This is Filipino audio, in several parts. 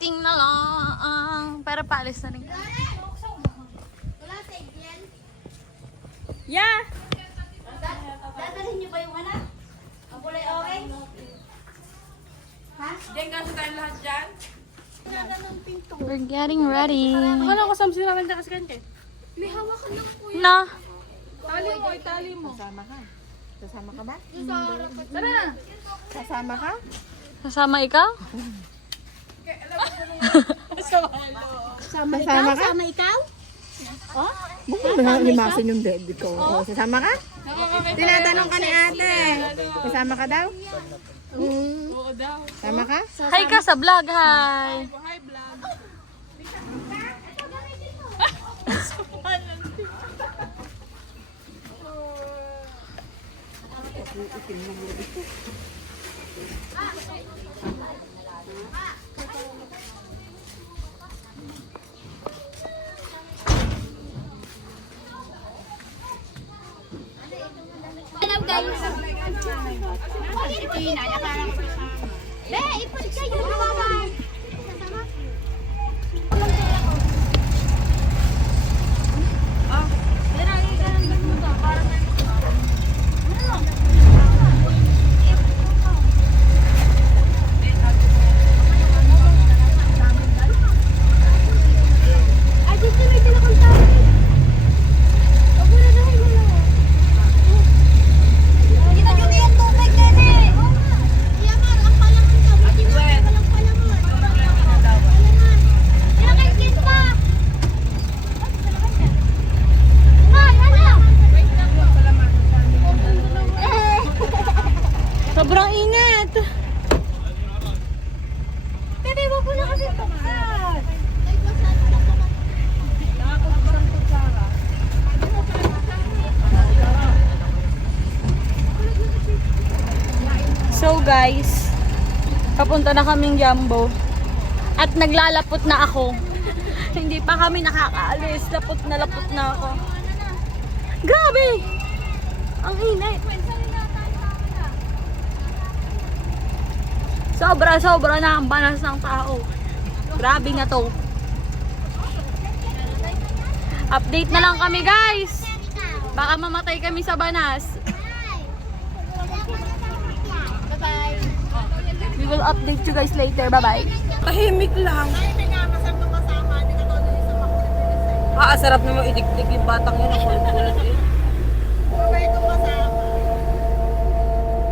Waiting na lang. Pero paalis na rin. Yeah! Dadalhin niyo ba yung anak? Ang kulay okay? Ha? Diyan kasi tayo lahat dyan. We're getting ready. Wala ko samsi naman dyan kasi kanya. May hawakan na ako. Na. Tali mo, itali mo. Sasama ka? Sasama ka ba? Tara na. Sasama ka? Kasama ikaw? Sasama ka? Sama ikaw? Bukod mo na limasin yung baby ko. Oh, sasama ka? Tinatanong ka ni ate. Sasama ka daw? Oo daw. Sasama ka? Hi ka sa vlog, hi. Hi, vlog. Hello guys. Ito yun ay akala ko. Be, ipalik kayo na mama. Sobrang init. Bebe, wag mo na kasi tuksan. So guys, papunta na kaming Jumbo. At naglalapot na ako. Hindi pa kami nakakaalis. Lapot na ako. Grabe! Ang init. Sobra na ang banas ng tao. Grabe na to. Update na lang kami guys. Baka mamatay kami sa banas. We will update you guys later. Bye-bye. Tahimik lang. Sarap naman idikdik yung batang yun. Ang kulit-kulit eh.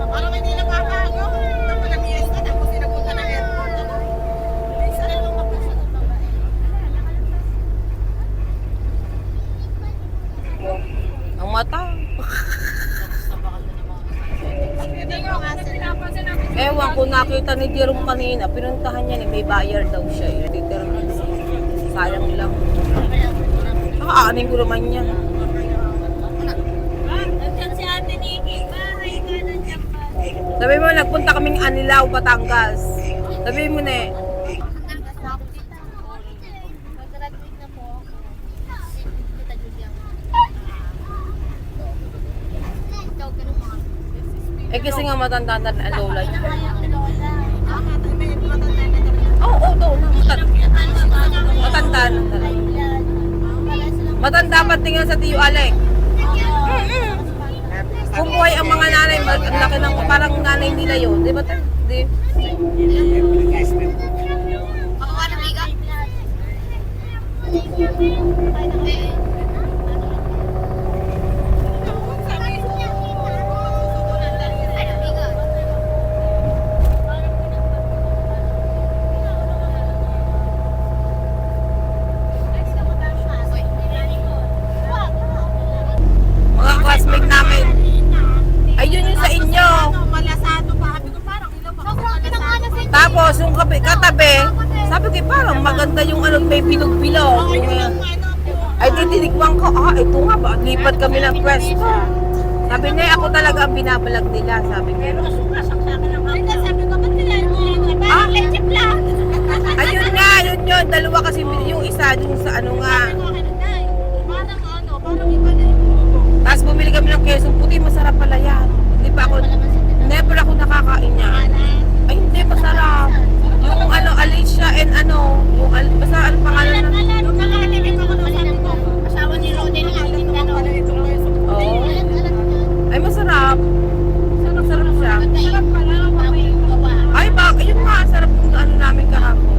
Parang hindi nakakaano. Napalamias ka tapos sinapunta ng airport. Isa na lang magpasunod babae. Ang mata. Ewan ko, nakita ni Jerome kanina. Pinuntahan niya ni may buyer daw siya. Determined. Sayang lang. Nakaanin ko naman niya. Si Ate Nikki, bahay ka na dyan pa. Sabi mo, nagpunta kaming Anilao, Batangas. Sabi mo na eh. Mag-graduate na po ako. Kita Julia. Ikaw, ganun mga. Eh kasi nga matanda-tanda na lola niya. Ayaw ni Lola. Oo, daw na. Matanda na talaga. Matanda pa tingnan sa Tiyo Alec. Kung buhay ang mga nanay, ang laki ng parang nanay nila yun. Di ba? Di. Ako ka ng biga? Mga classmate namin. Ayun yung sa inyo. Malasado pa. Sabi ko parang ilaw pa. Sobrang pinangalan sa Tapos yung katabi, sabi ko parang maganda yung ano, may bilog-bilog. Ay titinikwan ko, ito nga ba? Lipat kami ng pwesto. Sabi niya, ako talaga ang binabalag nila. Sabi niya. Sabi ko, ba't nila yung leche plan? Ayun nga, yun yun. Dalawa kasi yung isa dun sa ano nga. Parang iba na yun. Tapos bumili kami ng kesong puti, masarap pala yan. Hindi pa ako, never ako nakakain niya. Ay hindi, masarap. Yung ano, Alicia and ano, yung basta ano pangalan ng... Asawa ni Rodel ang ating Oo. Ay, masarap. Sarap siya. Ay, bak, yun nga, sarap yung ano namin kahapon.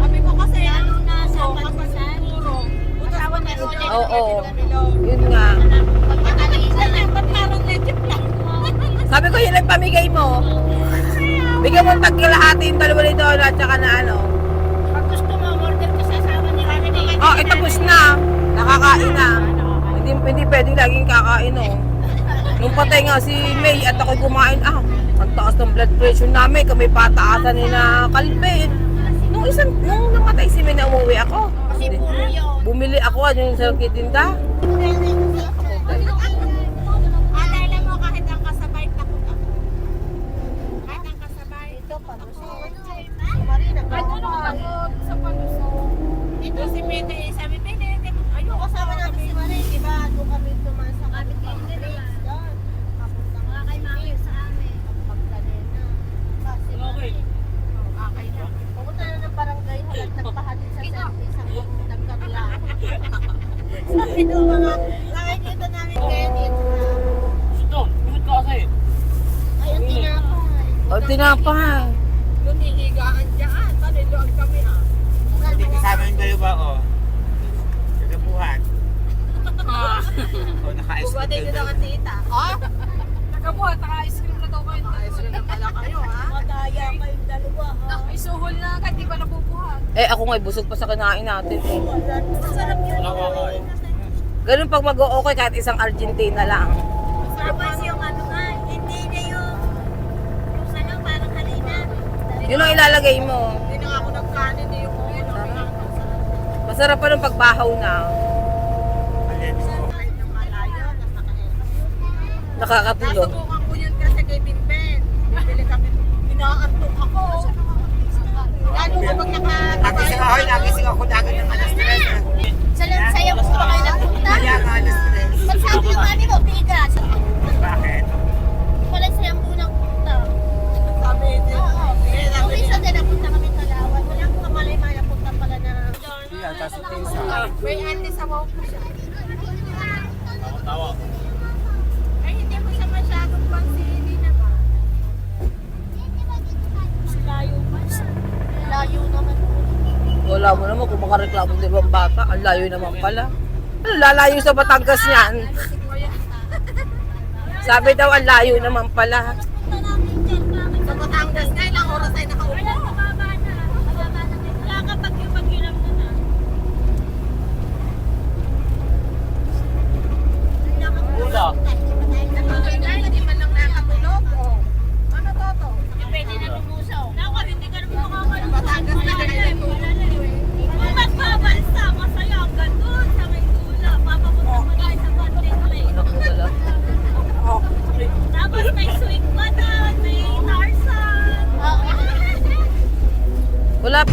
Sabi ko kasi ano na sa pagkasan. Asawa ni Rodel. Oo. Yun nga. Ba't parang legit lang? Sabi ko, yun ang pamigay mo. Bigyan mo tagkalahati yung dalawa nito at saka na ano. Pag gusto mo, order ka sa asawa ni Rodel. Oh, tapos na. Nakakain na. Hindi pwedeng laging kakain, oh. Nung patay nga si May at ako'y kumain, ang taas ng blood pressure namin, kami pataasan ni na Calvin. Nung namatay si May na umuwi ako. Kasi puro yun. Bumili ako, ano yung sa kitinda? Alala mo kahit ang kasabay takot ako. Kahit ang kasabay. Ito pa. Marina. Kahit ano takot sa palusong. Ito si Pete. Sabi Pete, ayun kasama natin si Marie. Diba? Doon kami tumasa kami kay Grace. Doon. Kapunta nga kay Mami sa amin. Pagkalena. Kasi Marie. Okay na. Pumunta na ng barangay. Halat nagpahatid sa service. Hanggang nagkabila. Sabi nung mga nakikita namin kaya dito na. Ay, ang tinapay. O, tinapay. Yung hihigaan dyan. Panilood kami ha. Hindi kasama yung dalawa, oh. Nagabuhat. O, naka-ice Buwa din yun ang tita. Ha? Nakabuhat, naka-ice cream na daw kayo. Naka-ice cream na pala kayo ha. Madaya kayong dalawa ha. Isuhol na agad, di ba nabubuhat? Ako nga'y busog pa sa kinain natin. Masarap yun. Ganun pag mag-o-okay kahit isang Argentina lang. Tapos yung ano nga, hindi na yung ano, parang halina. Yun ang ilalagay mo. Hindi na nga ako nagkanin eh yung Masarap pa nung pagbahaw na. Nakakatulog. Nasubukan ko yun kasi kay Binben. Bibili kami. Inaantok ako. Lalo kapag Nagising ako, nagising ako dagat ng alas 3. Sayo gusto ba kayo nagpunta? Kaya nga alas 3. Magsabi yung mami mo, bigas. Bakit? Wala siyang unang punta. Sabi din. Oo. Kung isa din napunta kami Talawan. Wala akong kamalay-malay napunta pala na. Yan, tapos pinsa. May ante sa wow po siya. Ay, hindi mo siya masyadong pansinin naman. Layo pa siya. Layo naman po. Wala mo naman kung makareklamo din bang bata. Ang layo naman pala. Ano, lalayo sa Batangas yan? Sabi daw, ang layo naman pala. Sa Batangas na, ilang oras ay nakaupo. Wala, mababa na. Wala kapag yung paghiram mo na. Wala. Hindi man lang nakatulog. Ano to? Pwede na lumusaw. Naku, hindi ka naman makakalungkot. Batangas na kaya kung magbabalsa, masaya hanggang doon sa may tula. Papapunta mo tayo sa content lane. Anak mo dala. Tapos may swing pa doon, may Tarzan. Wala.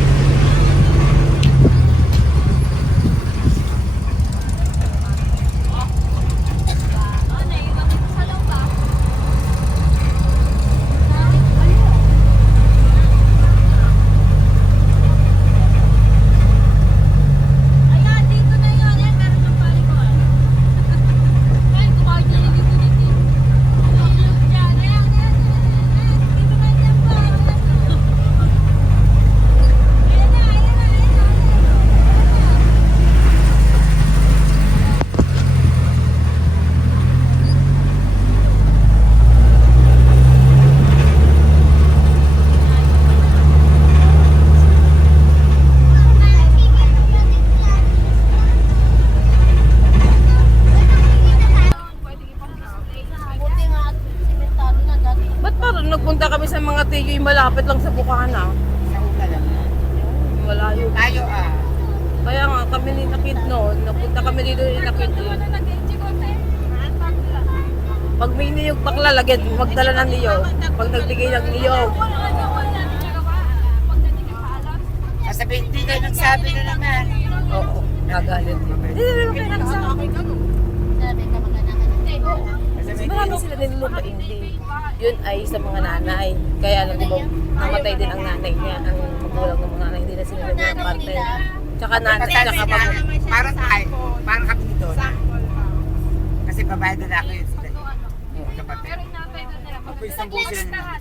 Ayan, dito na yun. Ayan, meron ng palikuan. Ay, kumain na yung dito dito. Ayan, ayan. Dito na yan pa. Ayan na. Buti nga at simentado na dati. Ba't parang nagpunta kami sa mga tiyo yung malapit lang sa Bukana? Sa una lang. Malayo. Tayo ah. Kaya nga kami ni Nakid noon, napunta kami dito ni Nakid noon. Pag may niyog bakla, lagyan, magdala ng niyog. Pag nagbigay ng niyog. Sasabihin, hindi kayo nagsabi na naman. Oo, nagalit. Hindi naman kayo nagsabi. Sabi ka maganda ka. Sasabihin, marami sila nilulupa, hindi. Yun ay sa mga nanay. Kaya alam mo, namatay din ang nanay niya, ang magulang ng mga nanay, hindi na sila ng parte. Tsaka nanay, tsaka magulang. Parang tayo, parang kami doon. Kasi babae lalaki yun sila. Kapatid. Ako isang buo sila naman.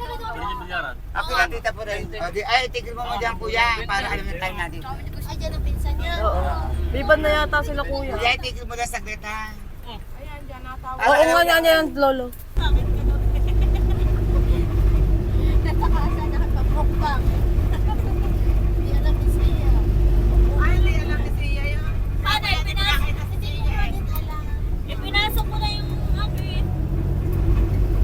Ako lang tita po rin. Ay, tigil mo dyan kuya, para alam yung time natin. Ay, dyan ang pinsan niya. Oo. Biban na yata sila kuya. Kuya, tigil mo lang saglit ha. Oo nga niya yung lolo. Natakasan na kapag-mukbang. Hindi alam ni Sia. Ay, hindi alam ni Sia yun. Paano, ipinasok ko na yung akin.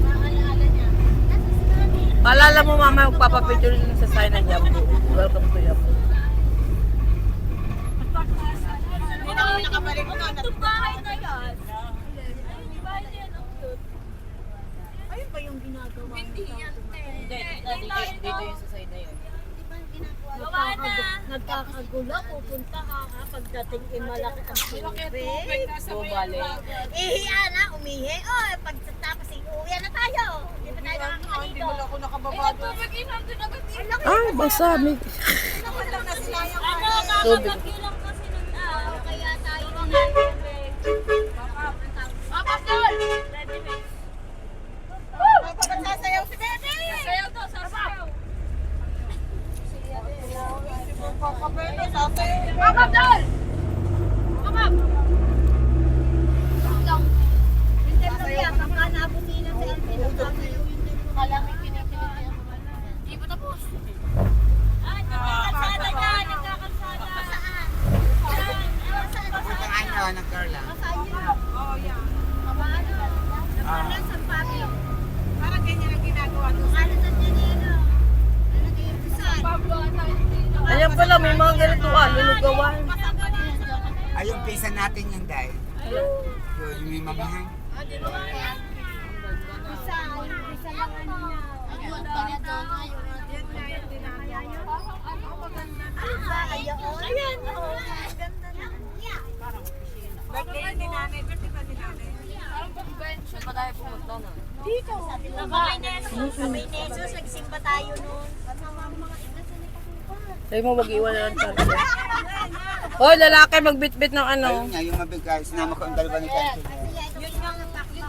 Maalaala niya. Nasa sinami. Paalala mo mama, magpapapicture din sa sign ng Yapo. Welcome to Yapo. Hindi na ako nakabalik ko na. Itong bahay na yan. Ayun ba yung ginagawa? Hindi yan. Dito yung sa side na yun. Gawa na. Nagkakagulo, pupunta ka ha. Pagdating malaki ang tubig. Bumali. Ihiya na, umihi. O, pagkatapos uwi na tayo. Hindi pa tayo nakakakalito. Hindi mo na ako nakababa doon. Ah, basa. May... Tubig. Lang kasi ng tao, kaya tayo na natin. Papa Paul! Ready, mate. Papa, sasayaw si Bebe! Sasayaw to, sasayaw. Papa Paul! Come up! Hindi mo yan, baka naabutin na si Alvin. Malamig kinikilig. Hindi pa tapos. Ay, nagkakalsada dyan, nagkakalsada. Saan? Punta nga nyo, nag-girl lang. Oo, yan. Paano? Napalan sa Pablo. Parang ganyan ang ginagawa doon. Ano sa Janino? Ano yung pisan? Pablo, Ayan pala, may mga ganito lulugawan. Ay, yung pisa natin yung dahil. Yung may mamahang. Isa lang ano niya. Ayun, pinadona yung ayan, ganda na. Birthday ni nanay, birthday pa ni nanay. Parang convention pa tayo pumunta na. Dito. Sa may Nesos, nagsimba tayo noon. Sabi mo, wag-iwan na lang tayo. Hoy, lalaki, magbitbit ng ano. Ayun nga, yung mabigay. Sinama ko ang dalawa ni Kanto. Yun yung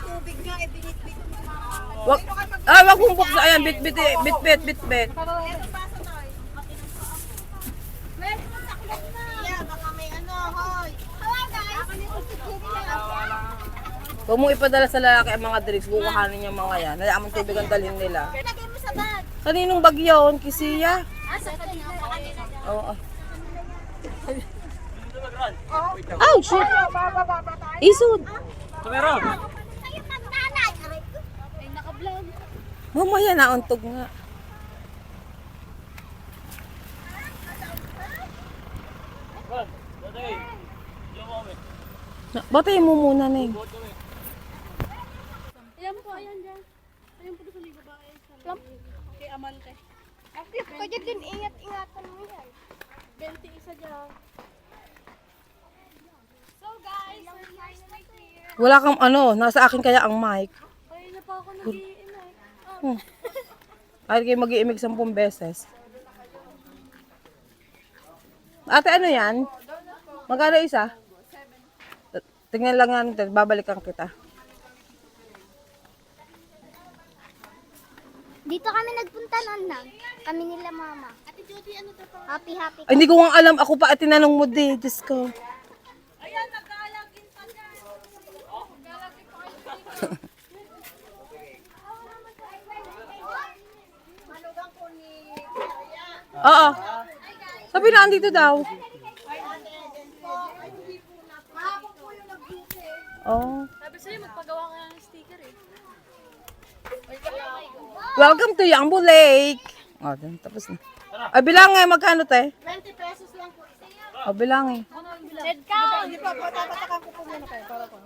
tubig nga, binitbit mo. Wag, wag mong buksa. Ayan, bitbit. Meron mo saklat na. Yeah, baka may ano, hoy. Hello guys. Ako ni Huwag mong ipadala sa lalaki ang mga drinks. Bukahanin yung mga yan. Hayaan mong tubig ang dalhin nila. Lagay mo sa bag. Kaninong bag yun? Kisiya? Sa kanina, sa kanina. Oo. Oh, shit! Isod! Sa'yo magdanay. Aray ko. Ay, naka-vlog. Mamaya nauntog nga. Batay mo muna, Neng. Ayan po, ayan dyan. Ayan po sa libo babae. Kay Amante. Kaya din, ingat-ingatan mo yan. 20 isa dyan. So guys, we're finally here. Wala kang nasa akin kaya ang mic. Kaya na pa ako nag-iimay. Ay, kayo mag-iimig 10 beses. Ate, ano yan? Magkano isa? Tingnan lang natin, babalikan kita. Dito kami nagpunta noon lang. Kami nila mama. Ate Jody, ano to pa? Happy. Ay, hindi ko nga alam. Ako pa at tinanong mo di. Diyos ko. Ayan, nag-aalagin pa dyan. Nag-aalagin pa kayo. Malugang po ni Kaya. Oo. Sabi na, andito daw. Mahapon po yung nag-duty. Oo. Sabi sa'yo, magpagawa ka ng sticker eh. Welcome to Yambo Lake. O, dun, tapos na. Ay, bilang magkano te? 20 pesos lang po. O, bilang Head count! Sige po, tatatakan ko po muna kayo. Para po.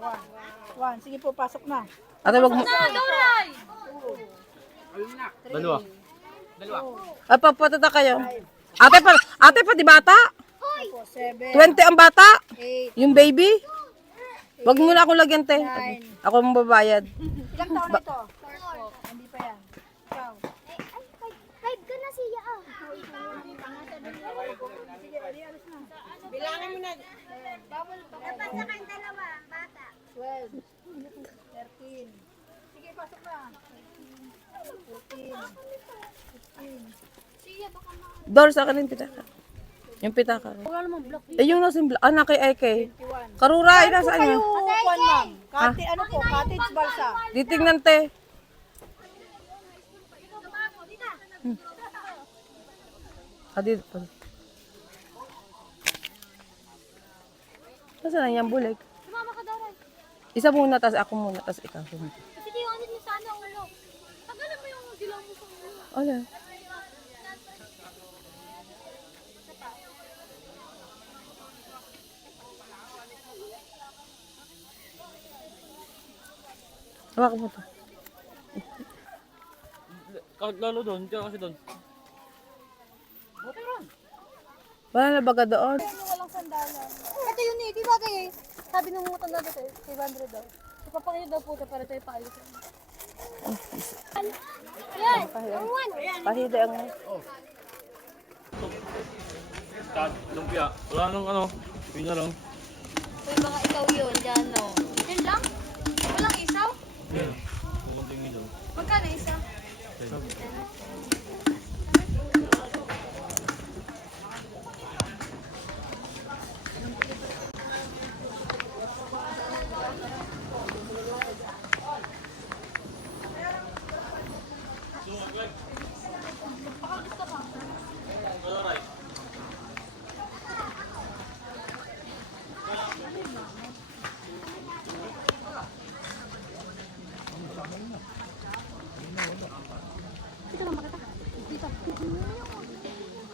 One. Sige po, pasok na. Ate, wag mo. Doray! Ay, papatata kayo. Ate pa, di bata? Po, 7, 20 ang bata? 8, Yung baby? Wag mo na akong lagyan, te. Ako ang babayad. Ilang taon na ito? Hindi pa yan. Ikaw. Five ka na siya ah. Bilangin mo na. Dapat sa kayong dalawa, bata. 12. 13. Sige, pasok na. 14. 15. Siya baka ma... Dor, sa akin yung pitaka. Yung pitaka. Wala namang block. Eh, yung nasa anak kay AK. Karura, ay nasa Kayo, ano? Juan ma'am. Ano po, cottage balsa. Ditingnan te. Dito pa. Nasaan na yung bulig? Sumama ka daw, Ray. Isa muna, tas ako muna, tas ikaw. Kasi di yung ano niya sana ang ulo. Tagalan mo yung dilaw mo sa ulo. Wala. Hawakan mo to. Lalo doon, diyan kasi doon. Wala na baga doon. Walang sandalan. Ito yun eh, di ba kayo? Sabi nung mutan na dito, 500 daw. Ipapakita daw po ito para tayo paalis. Yan, ang one. Pahida ang... Lumpia. Wala nang ano. Yun na lang. Uy, baka ikaw yun, dyan no. Yan lang? Walang isaw? Yan. Kukunting nito. Magkano isa?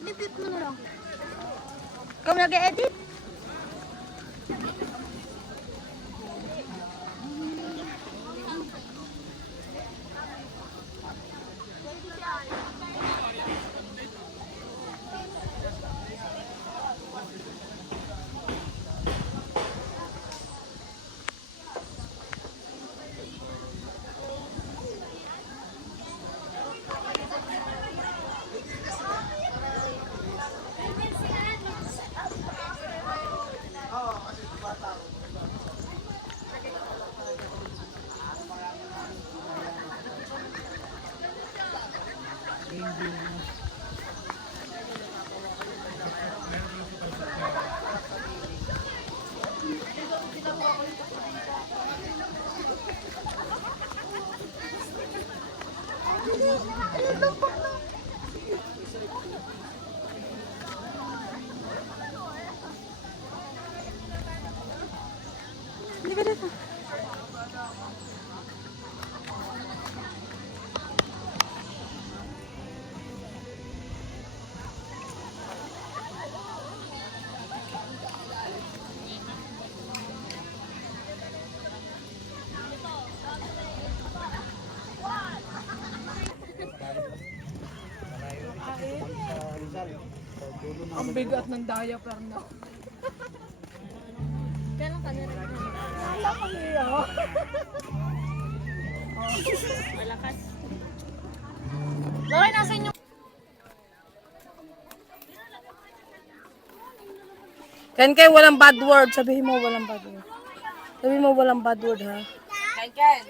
Bibip mo na lang. Ikaw nag-edit? Ang bigat ng diaphragm na. Kailan ka na rin? Malakas. Loy, nasa inyo? Ken Ken, walang bad word. Sabihin mo walang bad word. Sabihin mo walang bad word, ha? Ken,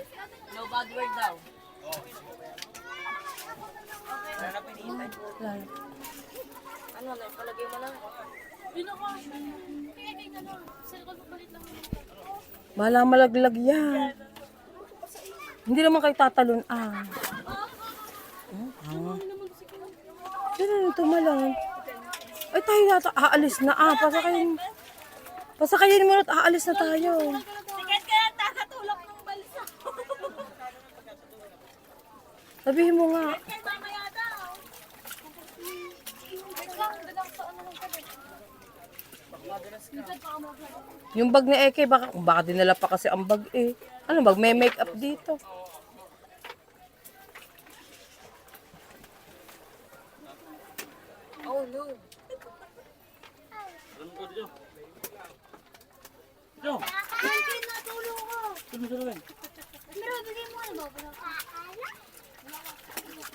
no bad word daw. Wala. Ano, Loy, palagay mo lang. Bahala malaglag yan. Hindi naman kayo tatalon, Diyan na tumalon. Ay, tayo yata aalis na, Pasakayin mo at aalis na tayo. Sikat kaya tatulak ng balsa. Sabihin mo nga. Kaya mamaya daw. Wait lang, dalang sa ano ng tabi. Yung bag ni Eke, baka dinala pa kasi ang bag eh. Ano bag? May make-up dito. Oh no. Alam ko dito. Dito. Natulong ko. Tulong. Pero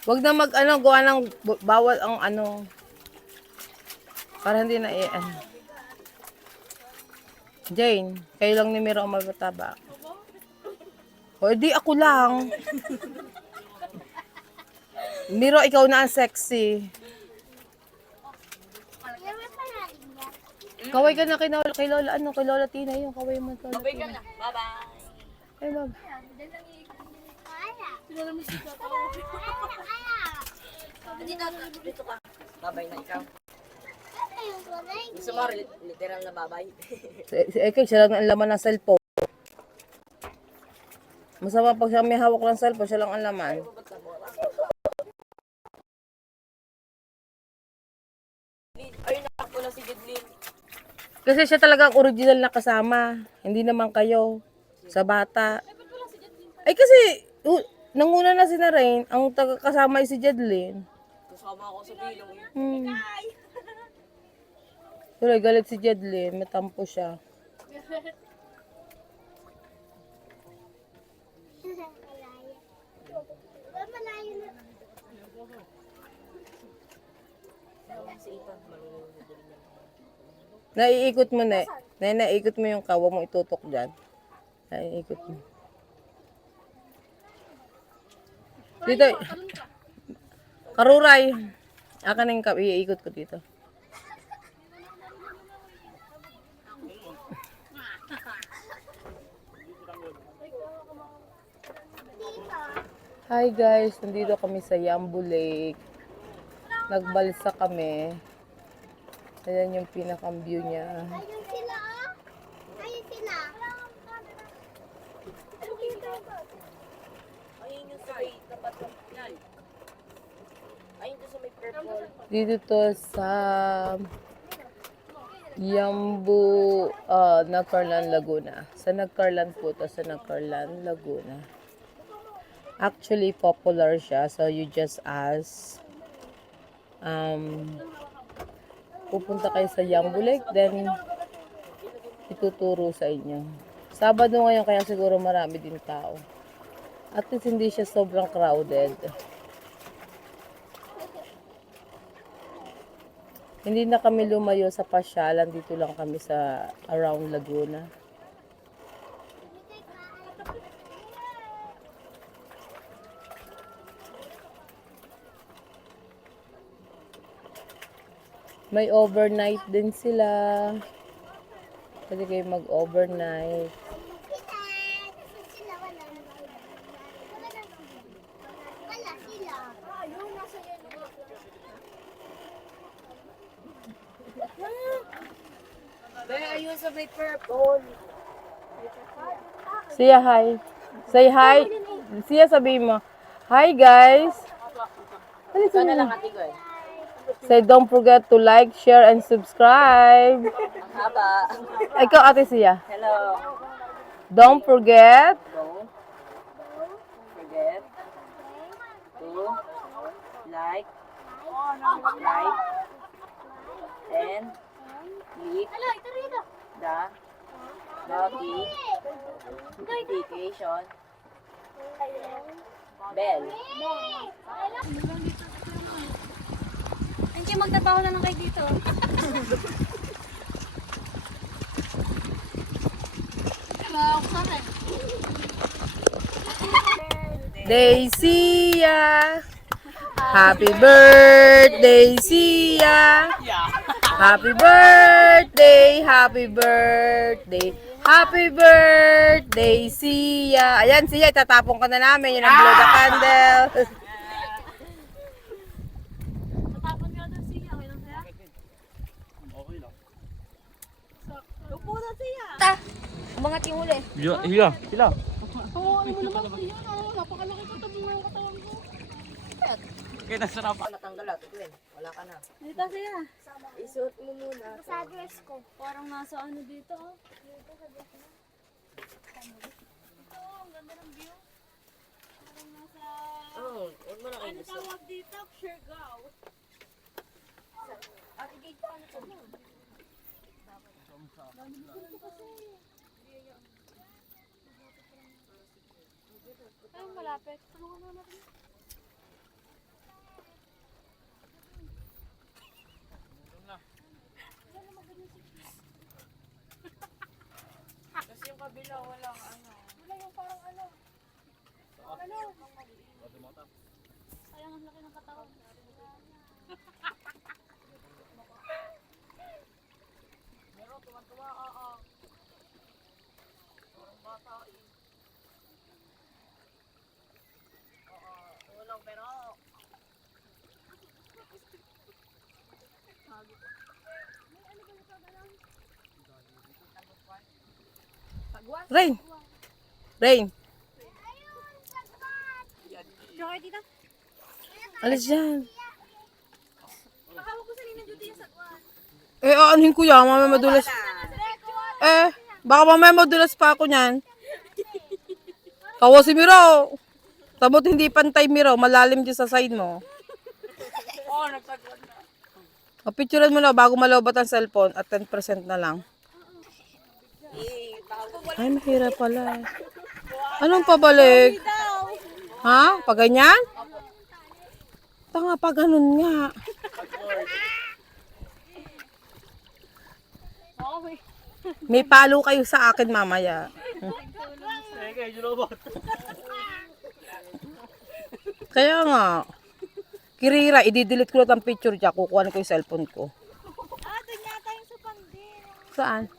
Wag na mag ano, gawa ng bawal ang ano. Para hindi na ano. Jane, kayo lang ni Miro ang magtataba. O, di ako lang. Miro, ikaw na ang sexy. Kaway ka na kay Lola, ano, kay Lola Tina yung kaway mo. Kaway ka na. Bye-bye. Ay, bye. Dito ka. Babay na ikaw. Gusto mo, literal na babay. Si Eke, siya lang ang laman ng cellphone. Masama pag siya may hawak ng cellphone, siya lang ang laman. Ayun, nakakula si Jedlin. Kasi siya talaga ang original na kasama. Hindi naman kayo sa bata. Ay kasi, nanguna na si Narain, ang kasama ay si Jedlin. Kasama ako sa bilong. Tuloy, galit si Jedlin. Matampo siya. Naiikot mo na. Naiikot mo yung kawa mo, itutok dyan. Naiikot mo. Dito. Karuray. Akan na yung iikot ko dito. Hi guys, nandito kami sa Yambu Lake. Nagbalsa kami. Ayan yung pinakang view niya. Ayun sila, oh. Ayun sila. Ayun yung sa may tapat ng yan. Ayun yung sa may purple. Dito to sa Yambu, Nagcarlan, Laguna. Sa Nagcarlan po to, sa Nagcarlan, Laguna. Actually, popular siya. So, you just ask. Pupunta kayo sa Yambu Lake, then ituturo sa inyo. Sabado ngayon, kaya siguro marami din tao. At least hindi siya sobrang crowded. Hindi na kami lumayo sa pasyalan, dito lang kami sa around Laguna. May overnight din sila. Pwede kayo mag-overnight. Sila, wala. Wala sila. Ayun, nasa yan. Ayun sa may purple. Siya, hi. Say hi. Siya, sabihin mo. Hi, guys. Ikaw na lang ate ko eh. Say, don't forget to like, share, and subscribe. Ang haba. Ikaw, ate siya. Hello. Don't forget. Don't forget to like, subscribe, and click the notification bell. Hindi magtrabaho na lang kayo dito. Daisya. Happy birthday, Sia. Happy birthday, happy birthday. Happy birthday, Sia. Ayan, Sia, itatapon ka na namin. Yun ang blow the candle. Tatapon ka na siya. Okay lang siya? Okay lang. Upo na siya. Umangat yung huli. Hiya, sila. Oo, ano mo naman siya? Napakalaki ko tabi mo yung katawan ko. Kaya nasarap. Natanggal at Gwen. Wala ka na. Dito siya. Isuot mo muna. Sa dress ko. Parang nasa ano dito. Dito sa dress mo. Ito, ang ganda ng view. Parang nasa... Oo, huwag mo na kayo gusto. Ano tawag dito? Siargao. Igay pa ano ito. Ayun, malapit. Tulungan mo natin. Kasi yung kabila walang ano. Wala yung parang ano. Sayang ang laki ng katawan. Pero tuwan-tuwa oo. Parang bata eh. Oo, tulong pero. Rain! Rain! Okay, tita. Alis dyan. Pakawag ko sa nina duty yung sagwan. Eh, aanhin ko yan. Mamaya madulas. Eh, baka mamaya madulas pa ako niyan. Kawa si Miro. Tabot hindi pantay, Miro. Malalim dyan sa side mo. Oo, nagtagwan na. Kapicturean mo na bago malobat ang cellphone at 10% na lang. Ay, mahirap pala. Anong pabalik? Ha? Pag ganyan? Tanga pa ganun nga. May palo kayo sa akin mamaya. Kaya nga. Kirira, i-delete ko lang ang picture dyan. Kukuha ko yung cellphone ko. Doon yata yung sa pangdin. Saan?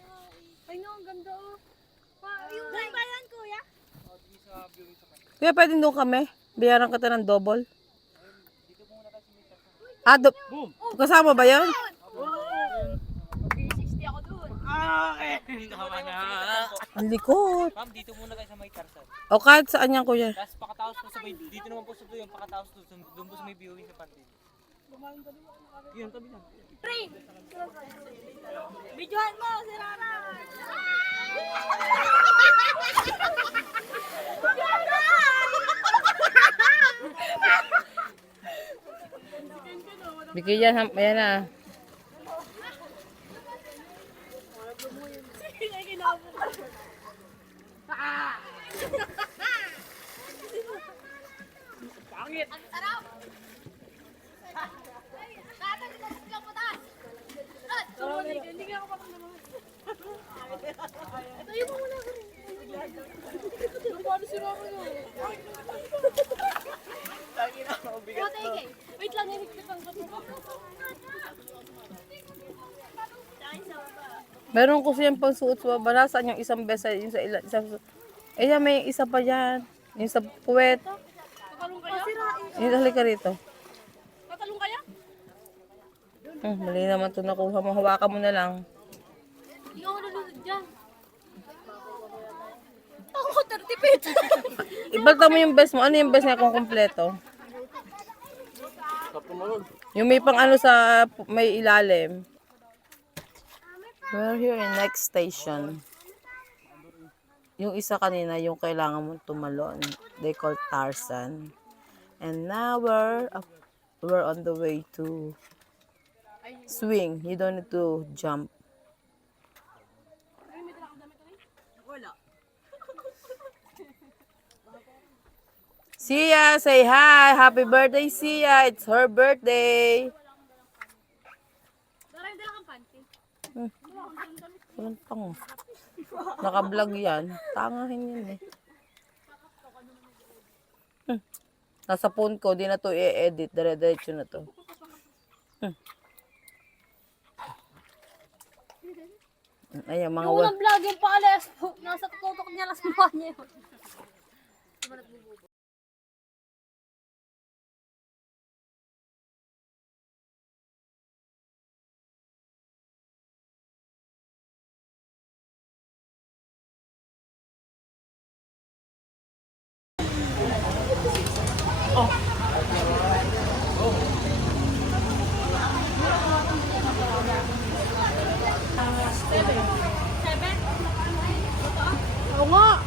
Ay no, ang ganda oh. Yung doon ba yan, kuya? Kaya pwede doon kami. Bayaran kita ng double. Kasama ba yan? 60 ako doon. Ang likod. Ma'am, dito muna kayo sa may Tarzan. O kahit saan yan, kuya. Tapos pakataos po sa may, dito naman po sa doon, yung pakataos doon po sa may viewing sa Pandit. Yun, tabi lang. Videohan mo, si Rara. Bigyan yan, ayan na. Wait lang, hirikit ang bato. Meron ko siyang pangsuot sa baba. Nasaan yung isang besa, yung sa ilan, may isa pa yan. Yung sa puwet. Tatalong kaya? Yung halika rito. Tatalong kaya? Mali naman ito nakuha mo. Hawakan mo na lang. Hindi ako nalunod dyan. Ako, 30 pesos. Ibalta mo yung best mo. Ano yung best niya kung kumpleto? Yung may pang ano sa may ilalim. We're here in next station. Yung isa kanina, yung kailangan mong tumalon. They call Tarzan. And now we're on the way to swing. You don't need to jump. Sia, say hi. Happy birthday, Sia. It's her birthday. Darang dala kang panty. Walang pang. Naka-vlog yan. Tangahin yun eh. Nasa phone ko, di na to i-edit. Dire-diretso na to. Ayan, mga Yung unang vlog yung paalis. Nasa tutok niya lang sa mukha niya yun. Oo nga.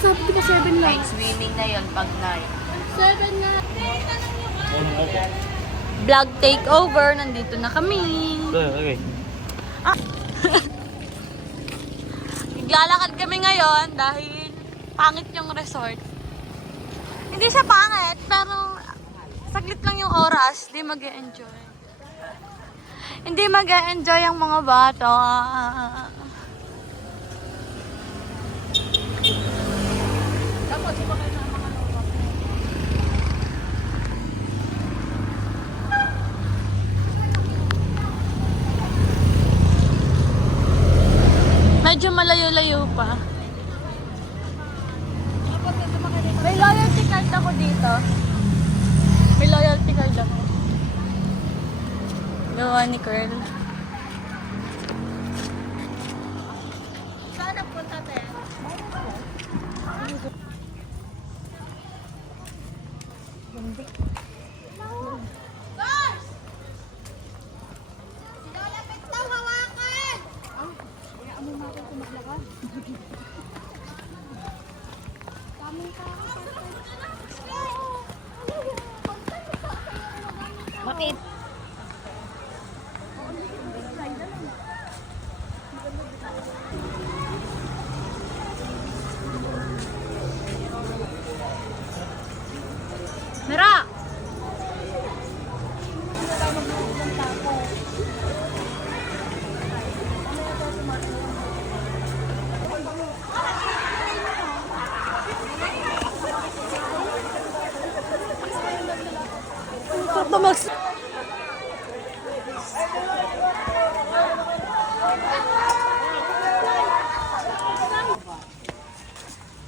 Sabi ko 7 lang. Swimming na yon pag 9. 7 na. Vlog takeover, nandito na kami. Okay. Naglalakad kami ngayon dahil pangit yung resort. Hindi siya pangit, pero saglit lang yung oras, di mag-e-enjoy. Hindi mag-e-enjoy ang mga bata. Medyo malayo-layo pa. May loyalty card ako dito. May loyalty card ako. Gawa ni Curl. Saan nagpunta tayo? Sinalapit daw, hawakan! Bakit? Mira!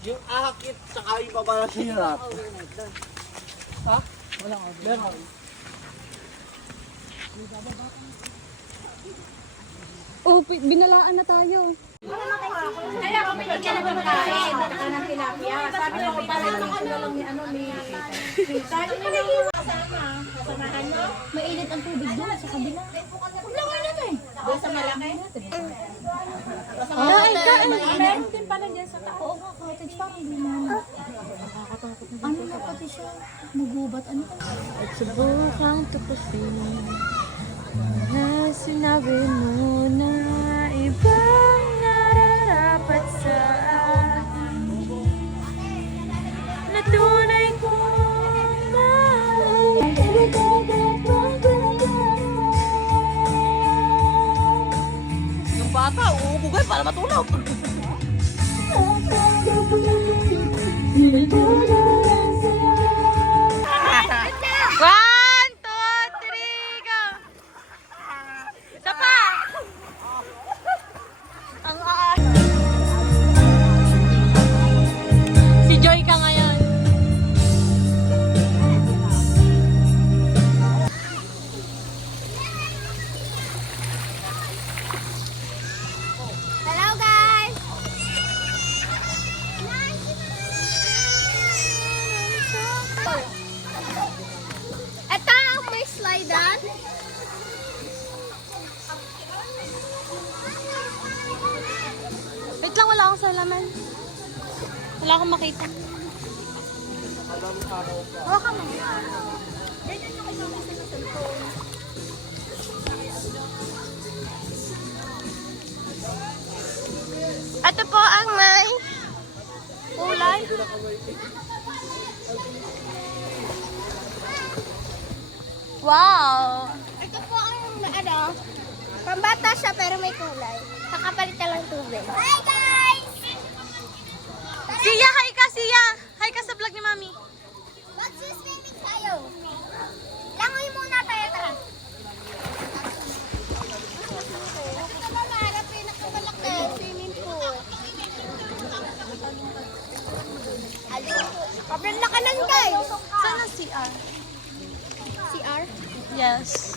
Yung ahakit tsaka yung baba na sinarap. Ha? Wala nga. Meron. Oh, binalaan na tayo. Kaya kami hindi ka na pagkain. Naka ng tilapia. Sabi ko pala lang ni ano ni Sabi niyo samahan niyo. Mainit ang tubig doon sa kabila. Ulawan natin. Doon sa malaki. Meron din pala dyan sa tao. Oo nga, cottage parang di na. Nakakatakot na. Ano na pati siya? Nagubat. Ano ka? At subukang tapusin na sinabi mo na ibang nararapat sa akin na tunay kong mahal. Yung bata, uugugay para matulog. One, two, three, go! Isa pa! Ang Si Joy ka ngayon. Hello guys! Ito ang may slidean. Wait lang, wala akong salaman. Wala akong makita. Hawakan mo. Ito po ang may kulay. Wow! Ito po ang ano, pambata siya pero may kulay. Kakapalit na lang tubig. Hi guys! Siya, hi ka, Siya! Hi ka sa vlog ni Mami. Mag-swimming tayo. Langoy muna tayo, tara. Ito naman ang pinakamalaki swimming pool. Sobrang lakanan guys. Saan ang CR? CR? Yes.